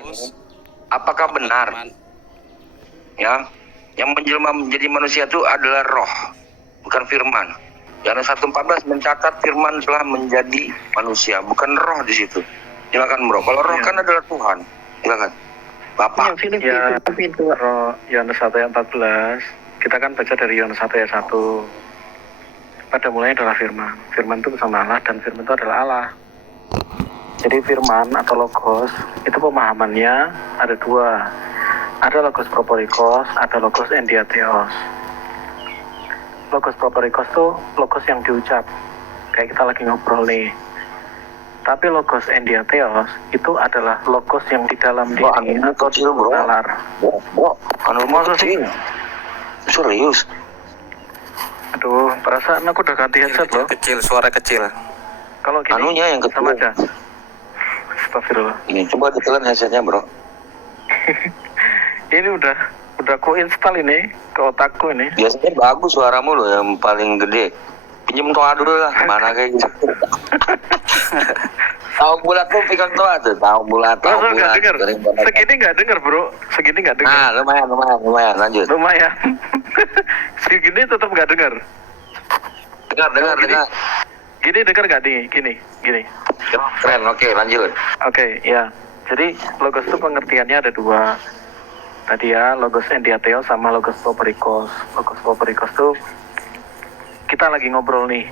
ini, apakah benar ya yang menjelma menjadi manusia itu adalah roh, bukan firman? Yohanes 1:14 mencatat firman telah menjadi manusia, bukan roh di situ. Silakan bro, kalau roh kan adalah Tuhan. Silakan Bapak. Ya, roh Yohanes 1 ayat 14, kita kan baca dari Yohanes 1 ayat 1. Pada mulanya adalah firman. Firman itu bersama Allah dan firman itu adalah Allah. Jadi firman atau logos itu pemahamannya ada dua. Ada logos proporikos, ada logos endiatheos. Logos proporikos itu logos yang diucap, kayak kita lagi ngobrol nih. Tapi logos endiatheos itu adalah logos yang di dalam diri atau di nalar. Anu kecil. Serius? Aduh, perasaan aku udah ganti headset loh. Kecil, suara kecil. Kalau gini, anunya yang sama kecil. aja. Astagfirullah. Ini coba ditelan headsetnya bro. Ini udah ku install ini ke otakku ini. Biasanya bagus suaramu loh yang paling gede. Pinjem toa dulu lah, mana kayak gitu. Tahu bulat tuh pegang toa tuh, tahu bulat. Nggak denger. Segini nggak denger bro, segini nggak denger. Nah, lumayan, lanjut. Lumayan. Segini tetap nggak denger. Dengar. Gini denger nggak nih? Gini. Keren, oke, lanjut. Oke, ya. Jadi logos itu pengertiannya ada dua. Tadi ya, logos endiatheos sama logos proporikos. Logos proporikos tuh kita lagi ngobrol nih.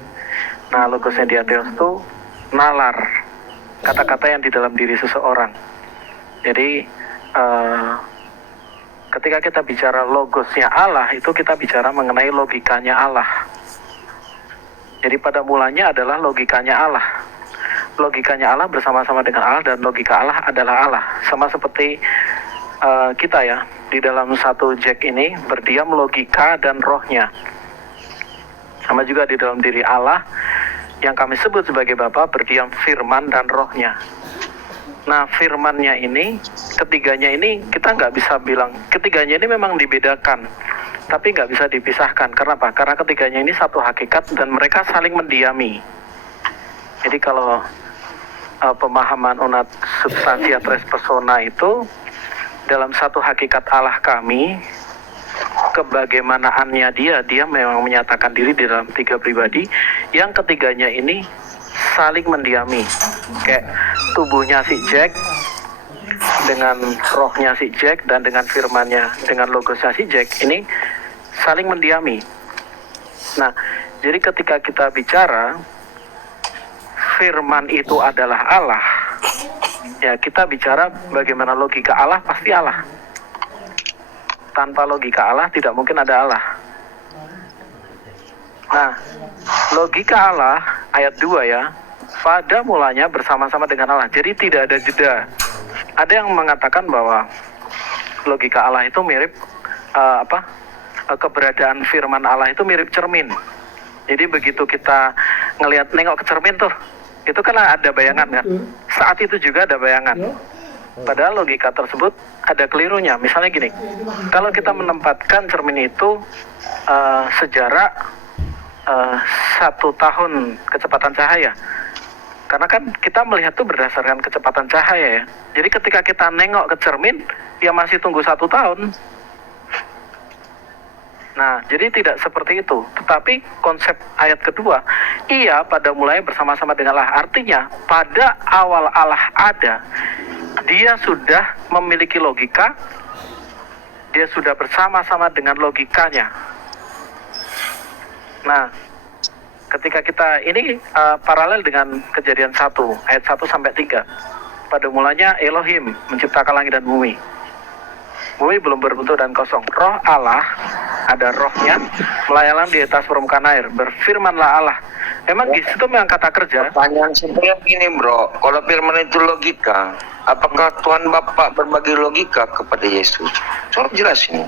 Nah, logos endiatheos tuh nalar, kata-kata yang di dalam diri seseorang. Jadi ketika kita bicara logosnya Allah, itu kita bicara mengenai logikanya Allah. Jadi pada mulanya adalah logikanya Allah. Logikanya Allah bersama-sama dengan Allah, dan logika Allah adalah Allah. Sama seperti kita ya, di dalam satu jack ini berdiam logika dan rohnya. Sama juga di dalam diri Allah yang kami sebut sebagai Bapa berdiam firman dan rohnya. Nah, firmannya ini, ketiganya ini kita nggak bisa bilang, ketiganya ini memang dibedakan, tapi nggak bisa dipisahkan. Karena apa? Karena ketiganya ini satu hakikat dan mereka saling mendiami. Jadi kalau pemahaman unat substantia tres persona itu, dalam satu hakikat Allah kami, kebagaimanaannya dia memang menyatakan diri di dalam tiga pribadi, yang ketiganya ini saling mendiami. Kayak tubuhnya si Jack dengan rohnya si Jack dan dengan firmannya, dengan logosnya si Jack ini saling mendiami. Nah, jadi ketika kita bicara firman itu adalah Allah, ya kita bicara bagaimana logika Allah, pasti Allah. Tanpa logika Allah tidak mungkin ada Allah. Nah, logika Allah ayat 2 ya, pada mulanya bersama-sama dengan Allah. Jadi tidak ada jeda. Ada yang mengatakan bahwa logika Allah itu mirip keberadaan firman Allah itu mirip cermin. Jadi begitu kita nengok ke cermin tuh, itu kan ada bayangan kan. Saat itu juga ada bayangan. Padahal logika tersebut ada kelirunya. Misalnya gini, kalau kita menempatkan cermin itu sejarak 1 tahun kecepatan cahaya, karena kan kita melihat tuh berdasarkan kecepatan cahaya ya. Jadi ketika kita nengok ke cermin, ya masih tunggu 1 tahun. Nah, jadi tidak seperti itu. Tetapi konsep ayat kedua, ia pada mulanya bersama-sama dengan Allah. Artinya, pada awal Allah ada, dia sudah memiliki logika, dia sudah bersama-sama dengan logikanya. Nah, ketika kita ini paralel dengan Kejadian 1 ayat 1 sampai 3. Pada mulanya Elohim menciptakan langit dan bumi. Bumi belum berbentuk dan kosong. Roh Allah, ada rohnya, melayang di atas permukaan air. Berfirmanlah Allah. Memang di situ memang kata kerja. Pertanyaan saya gini bro, kalau firman itu logika, apakah Tuhan Bapa berbagi logika kepada Yesus? Coba jelasin.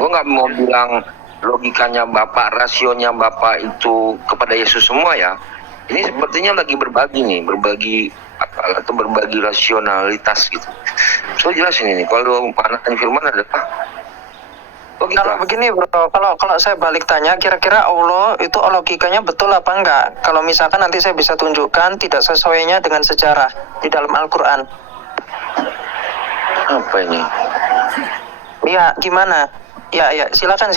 Gue nggak mau bilang logikanya Bapak, rasionya Bapak itu kepada Yesus semua ya. Ini sepertinya lagi berbagi nih, berbagi akal atau berbagi rasionalitas gitu. So jelasin ini, kalau panakan firman adalah logika. Kalau begini bro, kalau saya balik tanya, kira-kira Allah itu logikanya betul apa enggak? Kalau misalkan nanti saya bisa tunjukkan tidak sesuainya dengan sejarah di dalam Al-Quran. Apa ini? Ya, gimana? Ya, silakan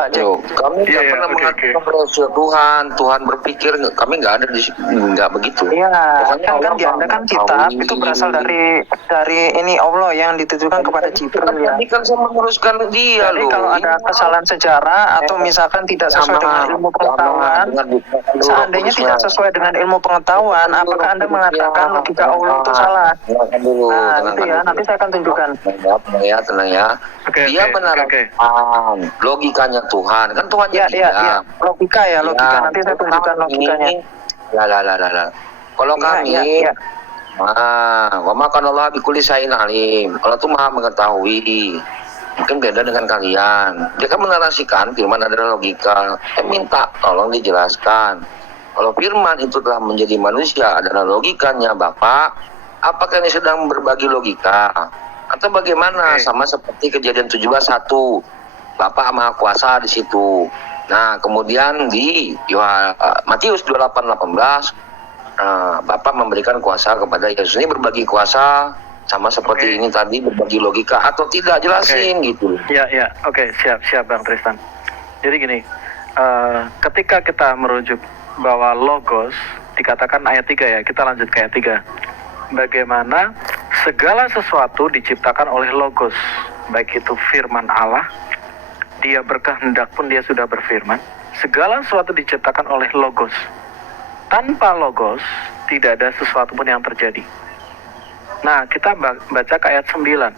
Pak Jack. Yo, kami nggak Iya, pernah oke, mengatakan oke. rahasia Tuhan berpikir, kami nggak ada di situ, nggak begitu. Iya, Pokoknya kan Allah di Anda kan kitab itu berasal dari ini Allah yang ditujukan kepada Jibril ya. Tadi kan saya meneruskan dia Jadi loh. kalau ada kesalahan sejarah atau misalkan tidak sesuai dengan ilmu pengetahuan, seandainya tidak sesuai dengan ilmu pengetahuan, apakah Anda mengatakan logika Allah itu salah? Tenangkan dulu, Nah, itu tenangkan ya, dulu. nanti saya akan tunjukkan. Tenang ya. Oke, Dia oke, benar oke. logikanya Tuhan, kan Tuhannya Ya, tidak. logika ya, logika. Nanti saya tunjukkan logikanya. Lah. Kalau kami, Ya. wa ma kana Allah bikulli syai'in alim. Allah tuh Maha mengetahui. Mungkin beda dengan kalian. Dia kan menarasikan firman adalah logika. Minta tolong dijelaskan. Kalau firman itu telah menjadi manusia adalah logikanya Bapak, apakah ini sedang berbagi logika? Atau bagaimana? Oke. Sama seperti kejadian 17:1. Bapak Maha Kuasa di situ. Nah, kemudian di Matius 28:18, Bapak memberikan kuasa kepada Yesus. Ini berbagi kuasa sama seperti Oke. ini tadi, berbagi logika atau tidak, jelasin gitu. Ya, oke, siap Bang Tristan. Jadi gini, ketika kita merujuk bahwa logos dikatakan ayat 3 ya, kita lanjut ke ayat 3. Bagaimana segala sesuatu diciptakan oleh logos, baik itu firman Allah, dia berkehendak pun dia sudah berfirman. Segala sesuatu diciptakan oleh logos. Tanpa logos tidak ada sesuatu pun yang terjadi. Nah, kita baca ke ayat 9.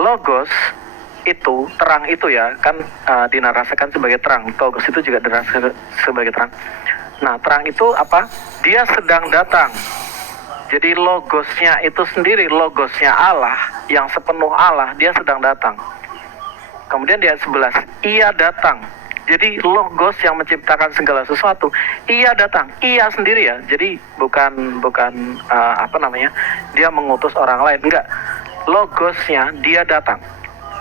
Logos itu, terang itu ya, kan dinarasikan sebagai terang. Logos itu juga dinarasikan sebagai terang. Nah, terang itu apa? Dia sedang datang. Jadi logosnya itu sendiri, logosnya Allah, yang sepenuh Allah, dia sedang datang. Kemudian di ayat 11, ia datang. Jadi logos yang menciptakan segala sesuatu, ia datang, ia sendiri ya. Jadi bukan dia mengutus orang lain, enggak. Logosnya dia datang.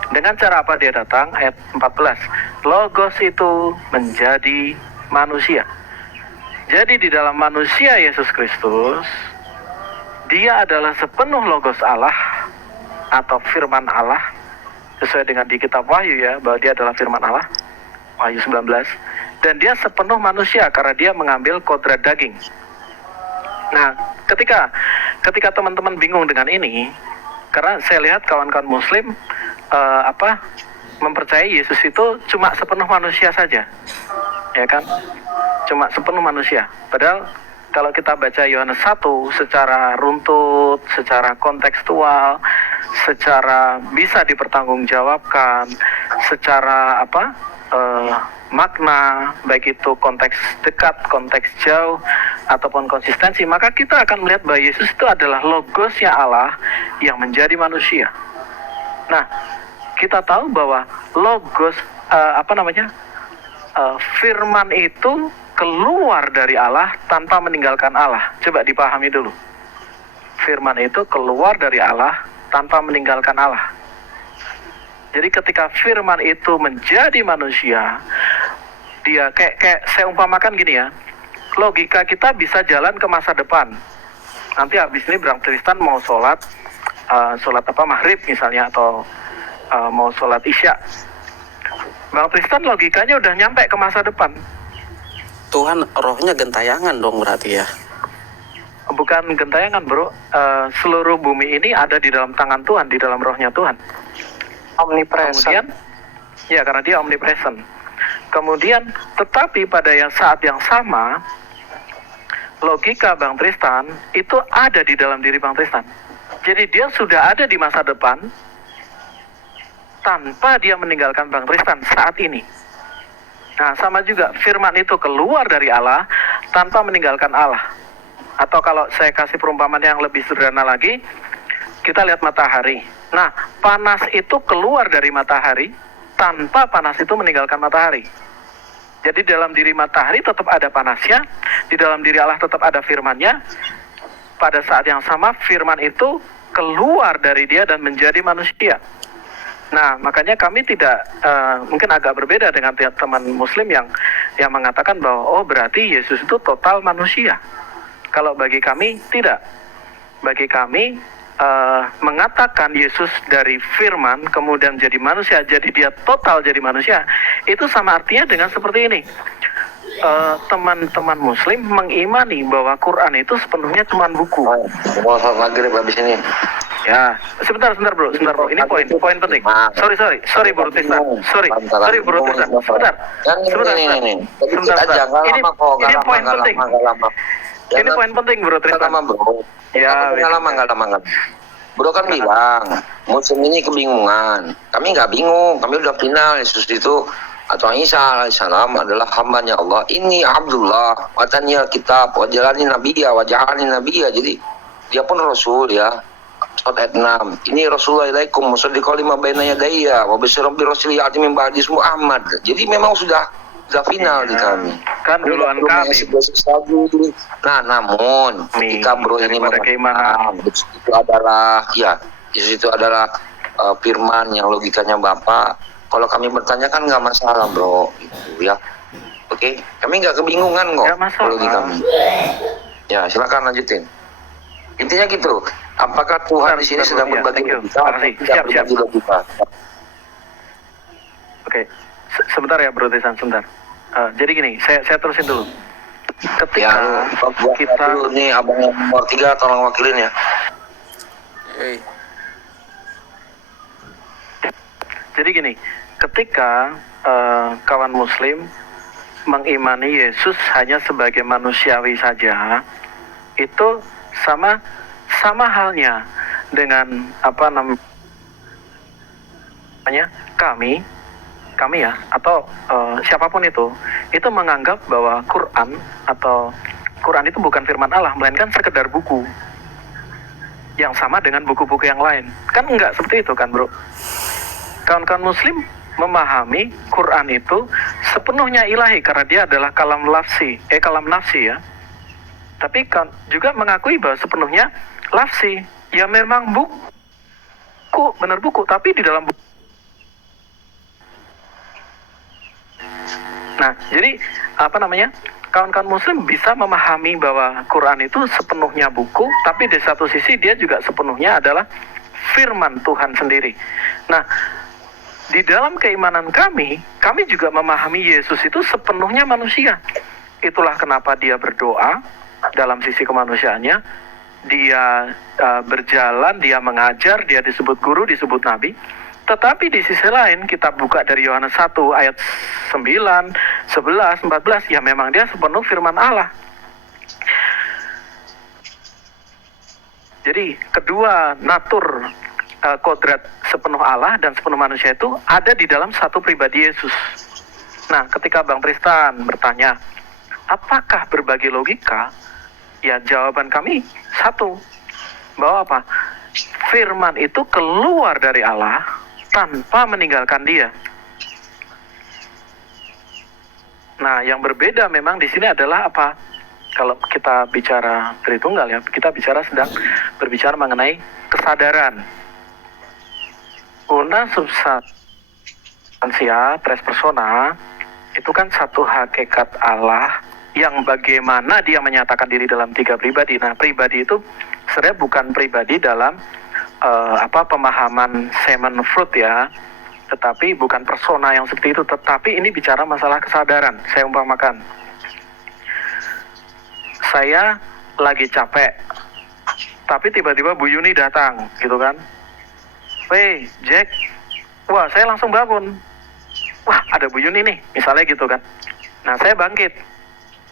Dengan cara apa dia datang? Ayat 14. Logos itu menjadi manusia. Jadi di dalam manusia Yesus Kristus, dia adalah sepenuh logos Allah atau firman Allah, sesuai dengan di kitab Wahyu ya, bahwa dia adalah firman Allah, Wahyu 19, dan dia sepenuh manusia karena dia mengambil kodrat daging. Nah, ketika teman-teman bingung dengan ini, karena saya lihat kawan-kawan Muslim mempercayai Yesus itu cuma sepenuh manusia saja, ya kan? Cuma sepenuh manusia. Padahal kalau kita baca Yohanes 1 secara runtut, secara kontekstual, secara bisa dipertanggungjawabkan, secara makna, baik itu konteks dekat, konteks jauh, ataupun konsistensi, maka kita akan melihat bahwa Yesus itu adalah logosnya Allah yang menjadi manusia. Nah, kita tahu bahwa logos firman itu keluar dari Allah tanpa meninggalkan Allah. Coba dipahami dulu. Firman itu keluar dari Allah tanpa meninggalkan Allah. Jadi ketika firman itu menjadi manusia, dia kayak saya umpamakan gini ya. Logika kita bisa jalan ke masa depan. Nanti habis ini Bang Tristan mau sholat maghrib misalnya, atau mau sholat isya. Bang Tristan logikanya udah nyampe ke masa depan. Tuhan rohnya gentayangan dong berarti ya. Bukan gentayangan bro, seluruh bumi ini ada di dalam tangan Tuhan, di dalam rohnya Tuhan. Omnipresent. Kemudian, ya karena dia omnipresent. Kemudian, tetapi pada saat yang sama, logika Bang Tristan itu ada di dalam diri Bang Tristan. Jadi dia sudah ada di masa depan, tanpa dia meninggalkan Bang Tristan saat ini. Nah, sama juga, firman itu keluar dari Allah tanpa meninggalkan Allah. Atau kalau saya kasih perumpamaan yang lebih sederhana lagi, kita lihat matahari. Nah, panas itu keluar dari matahari tanpa panas itu meninggalkan matahari. Jadi dalam diri matahari tetap ada panasnya, di dalam diri Allah tetap ada firman-Nya. Pada saat yang sama, firman itu keluar dari dia dan menjadi manusia. Nah, makanya kami tidak, mungkin agak berbeda dengan teman Muslim yang mengatakan bahwa berarti Yesus itu total manusia. Kalau bagi kami tidak. Bagi kami mengatakan Yesus dari firman kemudian jadi manusia, jadi dia total jadi manusia, itu sama artinya dengan seperti ini. Teman-teman muslim mengimani bahwa Quran itu sepenuhnya cuma buku. Mau sholat maghrib habis ini. Ya, sebentar bro. Ini poin penting. Sorry bro Tristan. Sorry bro Tristan. Sebentar. Ini. Sedikit aja, Ini poin penting. Ini poin penting bro Tristan. Lama bro. Ya, nggak lama. Bro kan bilang muslim ini kebingungan. Kami nggak bingung. Kami udah final Yesus itu atau Isa alaihissalam adalah hambanya Allah. Ini Abdullah watanya kitab wajalani nabiya wajalani nabiya. Jadi dia pun rasul ya. Surat ayat 6. Ini Rasulullah ilaikum musaddiqan lima baina yadayya wa basyiran bi rasulil ya'ti min ba'di ismu Ahmad. Jadi memang sudah final di kami. Kan duluan kami. Nah, namun ketika bro ini mengatakan itu adalah itu adalah firman yang logikanya Bapak. Kalau kami bertanya kan nggak masalah bro, gitu ya. Oke, kami nggak kebingungan kok kalau di kami. Ya, silakan lanjutin. Intinya gitu. Apakah Tuhan di sini sedang berbagi logika? Siap. Oke, sebentar ya bro Desan, sebentar. Jadi gini, saya terusin dulu. Ketika kita dulu nih abang yang nomor 3 tolong wakilin ya. Jadi gini, ketika kawan muslim mengimani Yesus hanya sebagai manusiawi saja, itu sama halnya dengan kami ya, atau siapapun itu menganggap bahwa Quran itu bukan firman Allah, melainkan sekedar buku yang sama dengan buku-buku yang lain. Kan enggak seperti itu kan bro. Kawan-kawan muslim memahami Quran itu sepenuhnya ilahi karena dia adalah kalam nafsi ya. Tapi kan juga mengakui bahwa sepenuhnya lafsi, ya memang buku, benar buku, tapi di dalam buku. Nah, jadi kawan-kawan muslim bisa memahami bahwa Quran itu sepenuhnya buku, tapi di satu sisi dia juga sepenuhnya adalah firman Tuhan sendiri. Nah, di dalam keimanan kami juga memahami Yesus itu sepenuhnya manusia. Itulah kenapa dia berdoa dalam sisi kemanusiaannya. Dia berjalan, dia mengajar, dia disebut guru, disebut nabi. Tetapi di sisi lain kita buka dari Yohanes 1 ayat 9, 11, 14, ya memang dia sepenuh firman Allah. Jadi kedua natur kodrat sepenuh Allah dan sepenuh manusia itu ada di dalam satu pribadi Yesus. Nah, ketika Bang Tristan bertanya, apakah berbagi logika? Ya, jawaban kami satu, bahwa apa? Firman itu keluar dari Allah tanpa meninggalkan dia. Nah, yang berbeda memang di sini adalah apa? Kalau kita bicara Tritunggal ya, kita sedang berbicara mengenai kesadaran. Una substantia tres persona itu kan satu hakikat Allah yang bagaimana dia menyatakan diri dalam 3 pribadi. Nah, pribadi itu sebenarnya bukan pribadi dalam pemahaman Simon Freud ya, tetapi bukan persona yang seperti itu, tetapi ini bicara masalah kesadaran. Saya umpamakan, saya lagi capek, tapi tiba-tiba Bu Yuni datang, gitu kan. Weh, Jack, wah saya langsung bangun. Wah, ada Bu Yuni nih, misalnya gitu kan. Nah, saya bangkit.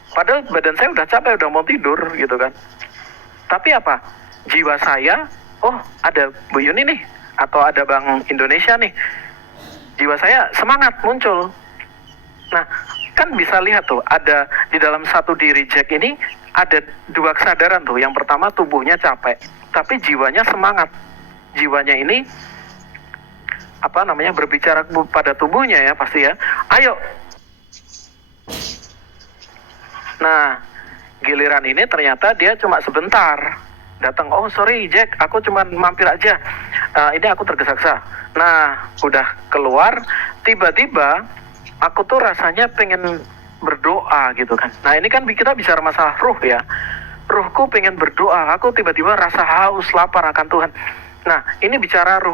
Padahal badan saya udah capek, udah mau tidur, gitu kan. Tapi apa? Jiwa saya, oh ada Bu Yuni nih, atau ada Bank Indonesia nih. Jiwa saya semangat muncul. Nah, kan bisa lihat tuh, ada di dalam satu diri Jack ini ada 2 kesadaran tuh. Yang pertama tubuhnya capek, tapi jiwanya semangat. Jiwanya ini berbicara pada tubuhnya ya pasti ya. Ayo. Nah, giliran ini ternyata dia cuma sebentar datang. Oh sorry Jack, aku cuma mampir aja. Ini aku tergesa-gesa. Nah, udah keluar, tiba-tiba aku tuh rasanya pengen berdoa gitu kan. Nah, ini kan kita bicara masalah ruh ya. Rohku pengen berdoa, aku tiba-tiba rasa haus, lapar akan Tuhan. Nah, ini bicara roh.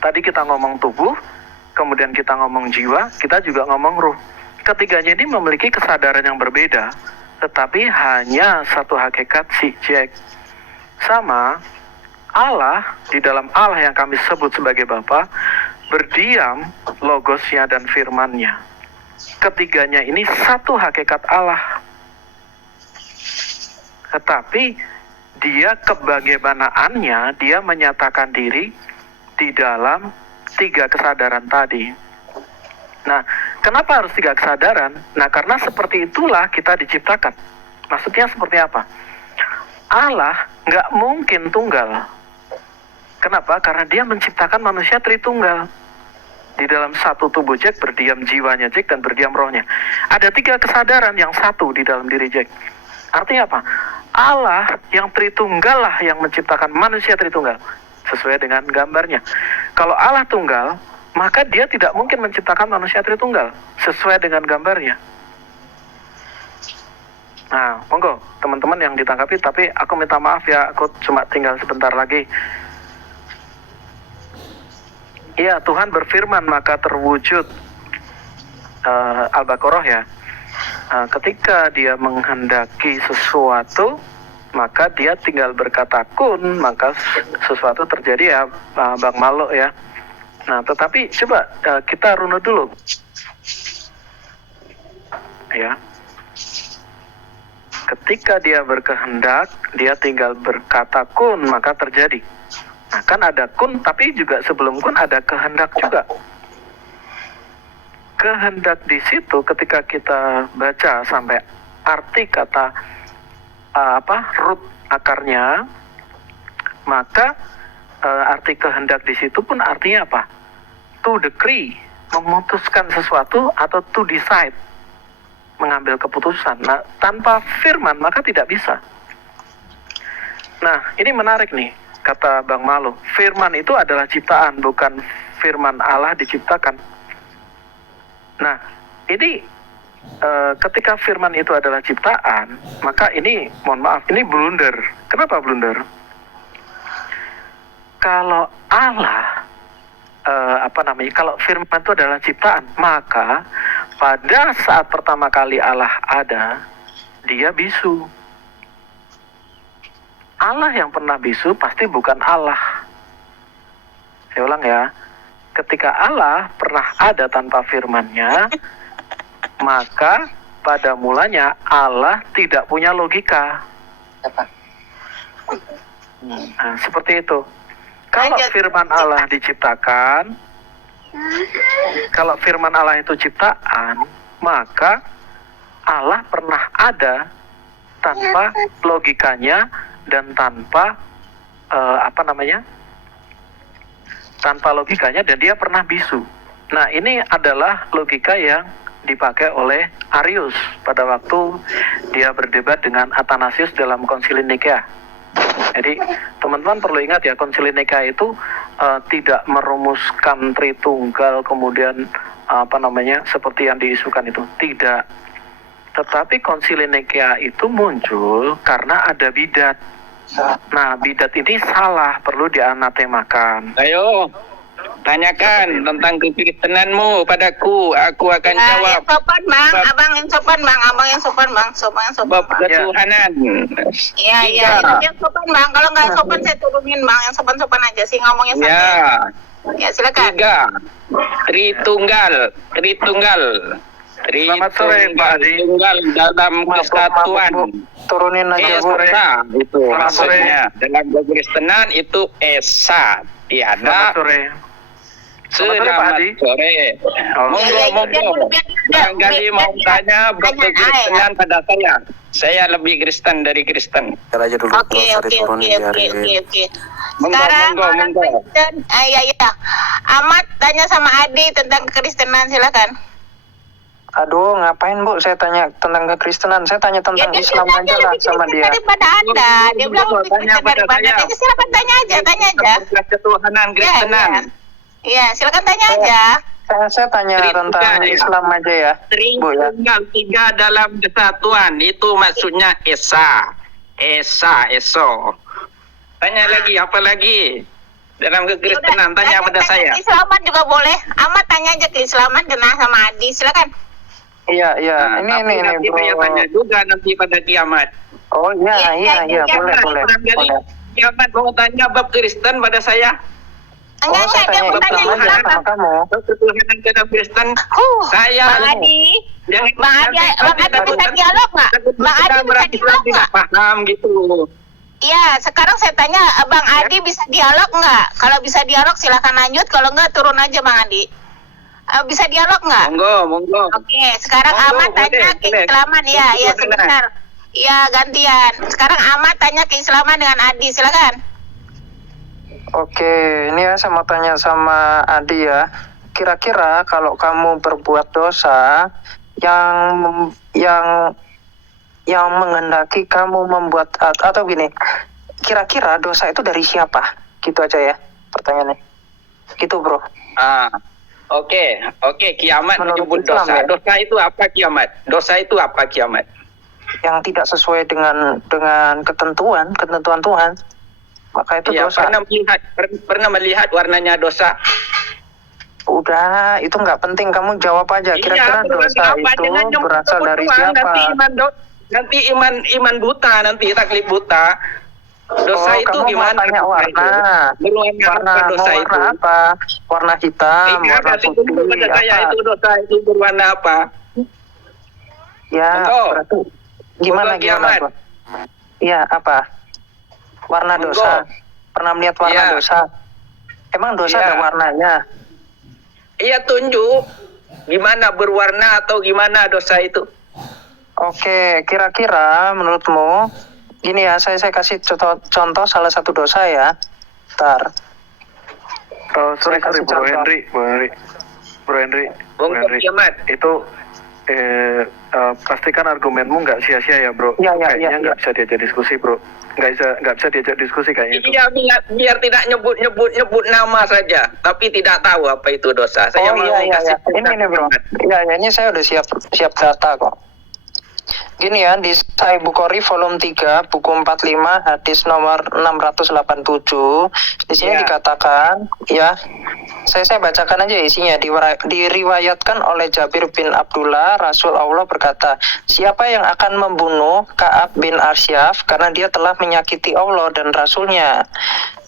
Tadi kita ngomong tubuh, kemudian kita ngomong jiwa, kita juga ngomong roh. Ketiganya ini memiliki kesadaran yang berbeda, tetapi hanya satu hakikat si Jack. Sama, Allah, di dalam Allah yang kami sebut sebagai Bapa, berdiam logosnya dan firmannya. Ketiganya ini satu hakikat Allah. Tetapi dia kebagaimanaannya, dia menyatakan diri di dalam tiga kesadaran tadi. Nah, kenapa harus tiga kesadaran? Nah, karena seperti itulah kita diciptakan. Maksudnya seperti apa? Allah nggak mungkin tunggal. Kenapa? Karena dia menciptakan manusia tritunggal. Di dalam satu tubuh Jack berdiam jiwanya Jack dan berdiam rohnya. Ada tiga kesadaran yang satu di dalam diri Jack. Artinya apa? Allah yang tritunggal lah yang menciptakan manusia tritunggal. Sesuai dengan gambarnya. Kalau Allah tunggal, maka dia tidak mungkin menciptakan manusia tritunggal. Sesuai dengan gambarnya. Nah, monggo teman-teman yang ditangkapi, tapi aku minta maaf ya, aku cuma tinggal sebentar lagi. Iya, Tuhan berfirman maka terwujud. Al-Baqarah ya. Ketika dia menghendaki sesuatu, maka dia tinggal berkata kun, maka sesuatu terjadi ya, Bang Malo ya. Nah, tetapi coba kita runut dulu. Ya. Ketika dia berkehendak, dia tinggal berkata kun, maka terjadi. Nah, kan ada kun, tapi juga sebelum kun ada kehendak juga. Kehendak di situ ketika kita baca sampai arti kata root akarnya, maka arti kehendak di situ pun artinya apa? To decree, memutuskan sesuatu, atau to decide, mengambil keputusan. Nah, tanpa firman maka tidak bisa. Nah, ini menarik nih, kata Bang Malo. Firman itu adalah ciptaan, bukan firman Allah diciptakan. Nah, ini ketika firman itu adalah ciptaan, maka ini, mohon maaf, ini blunder. Kenapa blunder? Kalau Allah, kalau firman itu adalah ciptaan, maka pada saat pertama kali Allah ada, dia bisu. Allah yang pernah bisu pasti bukan Allah. Saya ulang ya. Ketika Allah pernah ada tanpa firman-Nya, maka pada mulanya Allah tidak punya logika. Nah, seperti itu. Kalau firman Allah diciptakan, kalau firman Allah itu ciptaan, maka Allah pernah ada tanpa logikanya dan tanpa tanpa logikanya, dan dia pernah bisu. Nah, ini adalah logika yang dipakai oleh Arius pada waktu dia berdebat dengan Athanasius dalam Konsili Nikea. Jadi teman-teman perlu ingat ya, Konsili Nikea itu tidak merumuskan Tritunggal kemudian seperti yang diisukan itu, tidak. Tetapi Konsili Nikea itu muncul karena ada bidat. Nah, bidat ini salah, perlu dianatemakan. Ayo, tanyakan tentang kekristenanmu padaku, aku akan jawab. Yang sopan bang, abang yang sopan bang, abang yang sopan bang, sopan Bab bang. ketuhanan. Iya, itu yang sopan bang. Kalau nggak sopan saya turunin bang, yang sopan aja sih ngomongnya santai. Ya, Ya silakan. 3. Tritunggal. Selamat sore, Pak Adi. Tritunggal dalam kesatuan. Turunin aja Bu. Esa itu Selamat maksudnya. Dalam kekristenan itu esa. Tiada. Selamat sore. Selamat sore. Monggo. Barangkali mau tanya berkekristenan pada saya. Saya lebih Kristen dari Kristen. aja dulu. Oke. Sekarang orang Kristen, ya. Ahmad tanya sama Adi tentang kekristenan, silakan. Aduh, ngapain Bu? Saya tanya tentang kekristenan. Saya tanya tentang dia Islam bilang aja lah lebih sama Kristen dia. daripada Anda. Dia bilang lebih Kristen daripada Anda. Jadi silakan tanya aja. Ketuhanan Kristenan. Iya, silakan tanya aja. Saya tanya tentang Islam aja ya, Bu ya. Tritunggal 3 dalam kesatuan itu maksudnya esa. Eso. Tanya lagi, apa lagi? Dalam kekristenan, tanya pada saya. Keislaman juga boleh. Ahmad tanya aja keislaman kena sama Adi. Silakan. Iya, Nah, ini tapi bro. saya tanya juga nanti pada kiamat. Oh iya, boleh. Barangkali kiamat mau tanya bab Kristen pada saya. Enggak, saya dia mau tanya tanya itu Islam. sama kamu. Bab ketuhanan dalam Kristen. Saya Bang Adi. Bang Adi bisa dialog nggak? Bang Adi bisa dialog tidak nggak? paham gitu. Iya, sekarang saya tanya, Bang Adi bisa dialog nggak? Kalau bisa dialog silahkan lanjut, kalau nggak turun aja Bang Adi. Bisa dialog nggak? Monggo. Oke, sekarang Monggo, Ahmad tanya boleh. keislaman. Ya sebentar. Ya gantian. Sekarang Ahmad tanya keislaman dengan Adi, silakan. Oke, ini ya sama tanya sama Adi ya. Kira-kira kalau kamu berbuat dosa yang menghendaki kamu membuat atau gini, kira-kira dosa itu dari siapa? Gitu aja ya pertanyaannya. Gitu bro. Oke, kiamat Menurut menyebut Islam, dosa. ya? Dosa itu apa kiamat? Dosa itu apa kiamat? Yang tidak sesuai dengan ketentuan Tuhan, maka itu Iya, dosa. pernah melihat warnanya dosa? Udah, itu nggak penting, kamu jawab aja. Kira-kira dosa itu berasal dari siapa? Nanti iman buta, nanti taklid buta. Dosa itu kamu gimana? mau tanya warna? Berwarna apa dosa warna itu? apa? Warna hitam, Iya, warna kasih putih, tunjuk pada saya apa? itu dosa itu berwarna apa? Ya, Monggo. berarti gimana Monggo, kiamat. Bro? Iya, apa? Warna Monggo. dosa. Pernah melihat warna Iya. dosa? Emang dosa Iya. ada warnanya? Iya, tunjuk gimana berwarna atau gimana dosa itu. Oke, kira-kira menurutmu gini ya, saya kasih contoh salah satu dosa ya. Bentar. Sorry Saya kasih Bro contoh. Henry. Monggo, kiamat. Itu pastikan argumenmu nggak sia-sia ya bro. Iya, Kayaknya iya. nggak bisa diajak diskusi bro. Nggak bisa diajak diskusi kayaknya itu. Iya, biar tidak nyebut nama saja, tapi tidak tahu apa itu dosa. Saya mau kasih Ini bro. Iya, ini saya udah siap data kok. Gini ya, di Sahih Bukhari volume 3 buku 45 hadis nomor 687 di sini Ya. dikatakan ya, saya bacakan aja isinya. Diriwayatkan oleh Jabir bin Abdullah, Rasul Allah berkata, siapa yang akan membunuh Ka'ab bin Arsyaf karena dia telah menyakiti Allah dan Rasulnya?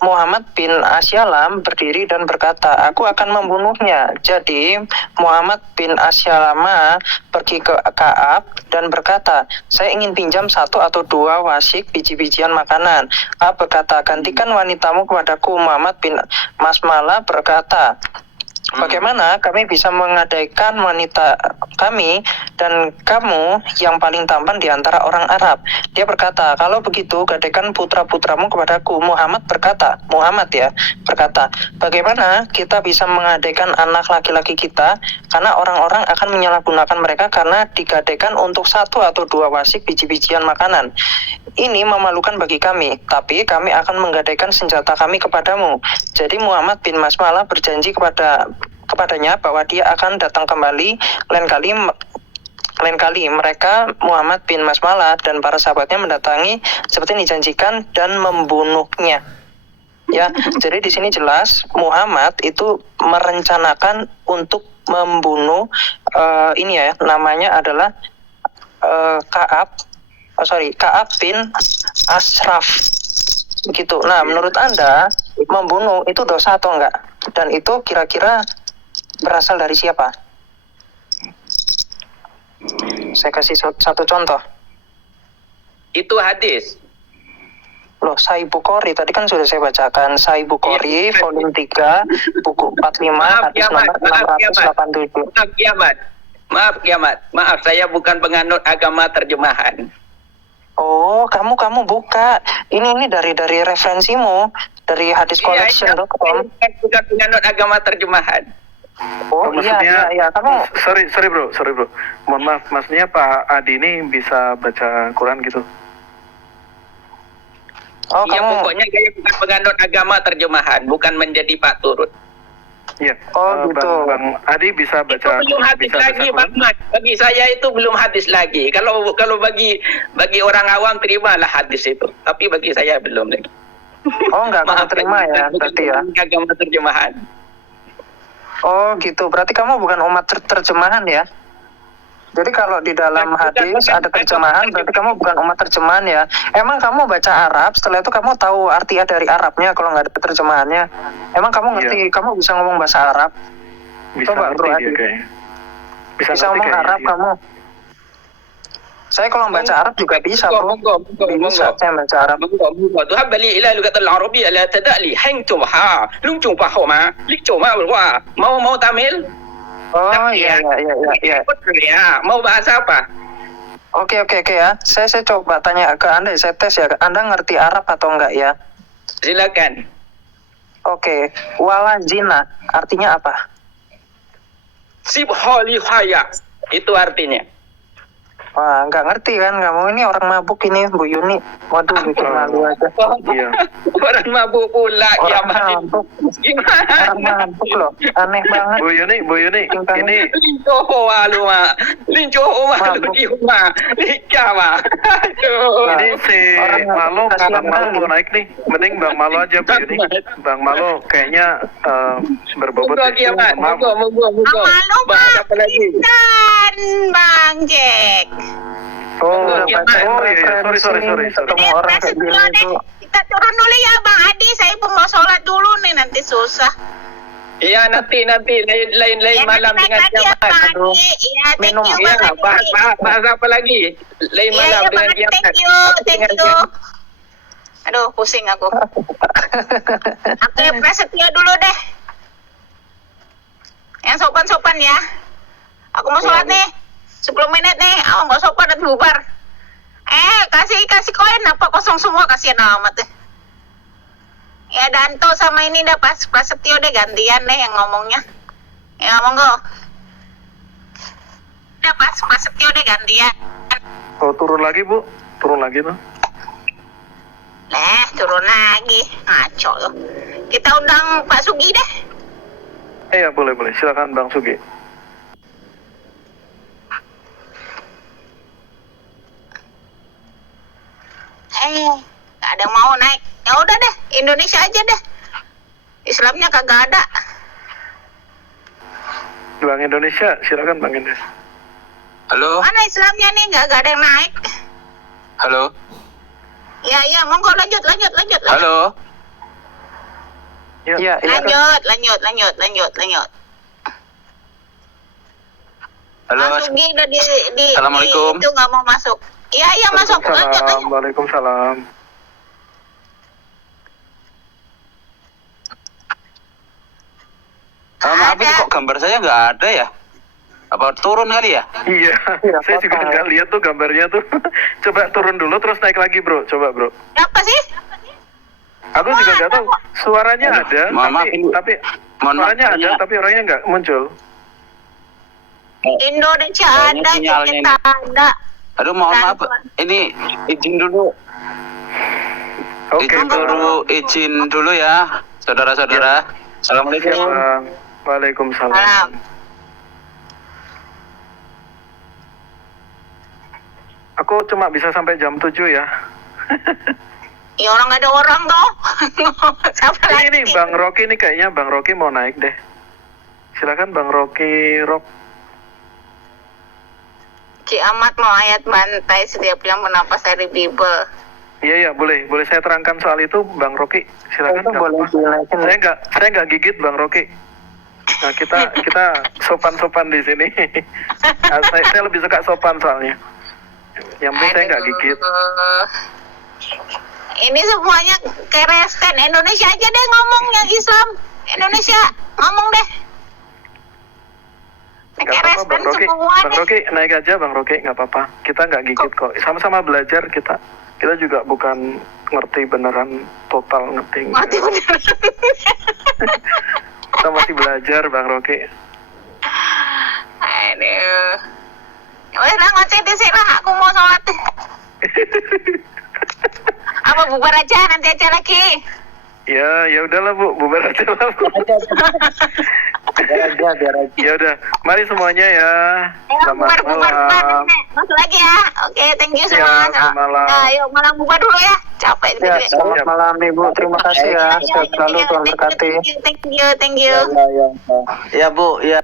Muhammad bin Asyalam berdiri dan berkata, aku akan membunuhnya. Jadi Muhammad bin Asyalama pergi ke Ka'ab dan berkata, saya ingin pinjam 1 atau 2 wasik biji-bijian makanan. Ka'ab berkata, gantikan wanitamu kepadaku. Muhammad bin Masmala berkata, bagaimana kami bisa menggadaikan wanita kami dan kamu yang paling tampan di antara orang Arab? Dia berkata, kalau begitu gadaikan putra-putramu kepadaku. Muhammad berkata, bagaimana kita bisa menggadaikan anak laki-laki kita? Karena orang-orang akan menyalahgunakan mereka karena digadaikan untuk 1 atau 2 wasik biji-bijian makanan. Ini memalukan bagi kami, tapi kami akan menggadaikan senjata kami kepadamu. Jadi Muhammad bin Masmalah berjanji kepadanya bahwa dia akan datang kembali lain kali mereka, Muhammad bin Masmalah dan para sahabatnya mendatangi seperti dijanjikan dan membunuhnya. Ya, jadi di sini jelas Muhammad itu merencanakan untuk membunuh ini ya, namanya adalah Ka'ab bin Ashraf. Begitu. Nah, menurut Anda membunuh itu dosa atau enggak? Dan itu kira-kira berasal dari siapa? Saya kasih satu contoh. Itu hadis. Loh, Sahih Bukhari tadi kan sudah saya bacakan. Sahih Bukhari Iya, volume 3 buku 45 hadis nomor 687. Maaf kiamat. Saya bukan penganut agama terjemahan. Oh, kamu buka. Ini dari referensimu dari hadiscollection.com. Saya bukan penganut agama terjemahan. Oh, iya. Kamu Sorry bro. Mohon maaf, maksudnya Pak Adi ini bisa baca Quran gitu. Oh, Iya, kamu pokoknya saya bukan penganut agama terjemahan, bukan menjadi Pak Turut. Iya. Oh, gitu. Bang Adi bisa Itu baca. belum habis bisa lagi, baca Bang Quran? Mat. Bagi saya itu belum habis lagi. Kalau bagi orang awam terimalah hadis itu. Tapi bagi saya belum lagi. Oh, nggak kamu terima ya, bukan berarti ya. agama terjemahan. Oh, gitu. Berarti kamu bukan umat terjemahan ya? Jadi kalau di dalam hadis ada terjemahan, berarti kamu bukan umat terjemahan ya? Emang kamu baca Arab, setelah itu kamu tahu arti dari Arabnya kalau nggak ada terjemahannya? Emang kamu ngerti, kamu bisa ngomong bahasa Arab? Bisa Coba, ngerti Bro dia Adi. kayaknya. Bisa ngerti ngomong kayaknya Arab dia. kamu? Saya kalau baca Arab juga bisa, bro. Monggo. Bisa saya baca Arab. monggo. Tu habali ila lugat al-arabiyya la tadali hangtum ha. Lungcung paho ma. Licung ma wa. Mau tamil? Oh iya. Ya, mau bahasa apa? Oke ya. Saya coba tanya ke Anda, saya tes ya. Anda ngerti Arab atau enggak ya? Silakan. Oke, walajina artinya apa? Sibhali haya. Itu artinya. Wah, nggak ngerti kan kamu, ini orang mabuk ini, Bu Yuni. Waduh, bikin malu aja. Iya. Orang mabuk pula Orang kiamat. mabuk, Gimana? orang mabuk loh. Aneh banget. Bu Yuni, ini Lincoho lu ma. Lincoho ma lu Mabuk. di rumah. Lica ma. Aduh. ini si Orang Malo, kasihan Bang Malo kali. mau naik nih. Mending Bang Malo aja Bu Yuni. Bang Malo kayaknya berbobot. Monggo ya. kiamat. Maaf. Monggo. Malu Bahas apa lagi? dan Bang Jack. Oh, Iya, sorry. Ketemu orang kayak gini Prasetyo itu. deh. Kita turun dulu ya Bang Adi, saya pun mau sholat dulu nih, nanti susah. Iya nanti lain Ya, malam nanti dengan naik lagi ya kiamat. Bang Aduh. Adi. Iya, thank Minum, you Iya, Bang Adi. bahas apa lagi? Lain Iya, malam iya dengan Bang Adi, kiamat. thank you. Aduh, pusing aku. Oke, Prasetyo dulu deh. Yang sopan-sopan ya. Aku mau sholat nih. 10 menit nih. Oh, nggak sopan dan bubar. Kasih koin apa kosong semua, kasihan amat deh. Ya Danto sama ini dah Prasetyo deh gantian deh yang ngomongnya. Ya monggo. Udah Prasetyo deh gantian. Oh, turun lagi Bu. Turun lagi tuh. Turun lagi. Ngaco loh. Kita undang Pak Sugi deh. Iya, boleh. Silakan Bang Sugi. Gak ada yang mau naik. Ya udah deh, Indonesia aja deh. Islamnya kagak ada. Bang Indonesia, silakan Bang Indonesia. Halo, Mana Islamnya nih? Gak ada yang naik. halo, Ya, monggo lanjut. halo. Iya. Lanjut. Halo, Mas Sugi udah di Assalamualaikum. itu nggak mau masuk. Iya masuk. Lanjut. Waalaikumsalam. Maaf ini Ada. kok gambar saya nggak ada ya? Apa turun kali ya? Iya, saya juga apa-apa. nggak lihat tuh gambarnya tuh. Coba turun dulu terus naik lagi Bro. Coba Bro. Apa sih? Aku juga nggak tahu. Suaranya ada, Mohon maaf, tapi Ibu. tapi Mohon maaf, suaranya ada, sinyal. tapi orangnya nggak muncul. Indonesia Kayaknya ada, sinyalnya kita ada. Aduh, mohon maaf. Bantuan. Ini izin dulu. Oke, Izin dulu ya, saudara-saudara. Assalamualaikum. Bang. Waalaikumsalam. Salam. Aku cuma bisa sampai jam 7 ya. Ya orang nggak ada orang toh. Siapa lagi? Ini Bang Rocky nih kayaknya Bang Rocky mau naik deh. Silakan Bang Rocky Rock. Kiamat mau ayat bantai setiap yang bernapas dari Bible. Iya, boleh saya terangkan soal itu Bang Rocky. Silakan. Itu nggak boleh apa-apa. dinaikin. Saya nggak gigit Bang Rocky. Nah, kita sopan-sopan di sini. Nah, saya lebih suka sopan soalnya. Yang penting saya nggak gigit. Aduh. Ini semuanya Kristen. Indonesia aja deh ngomong yang Islam. Indonesia ngomong deh. Nggak apa-apa Bang Rocky. semua Bang deh. Rocky naik aja Bang Rocky, nggak apa-apa. Kita nggak gigit kok. Sama-sama belajar kita. Kita juga bukan ngerti beneran total ngerti. Mati bener. Kita masih belajar Bang Rocky. Aduh. Wes lah ngoceh deh sih lah. Aku mau sholat deh. Apa bubar aja nanti aja lagi. Ya udahlah Bu, bubar aja lah Bu. Biar aja. Ya udah, mari semuanya ya. Selamat malam. Masuk lagi ya. Oke, thank you Ya, semua. selamat malam. Nah, yuk malam bubar dulu ya. Capek Ya, nih. selamat malam Ibu. Terima kasih ya. Sehat selalu, Tuhan berkati. Thank you. Ya Bu, ya.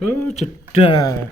Oh, jeda.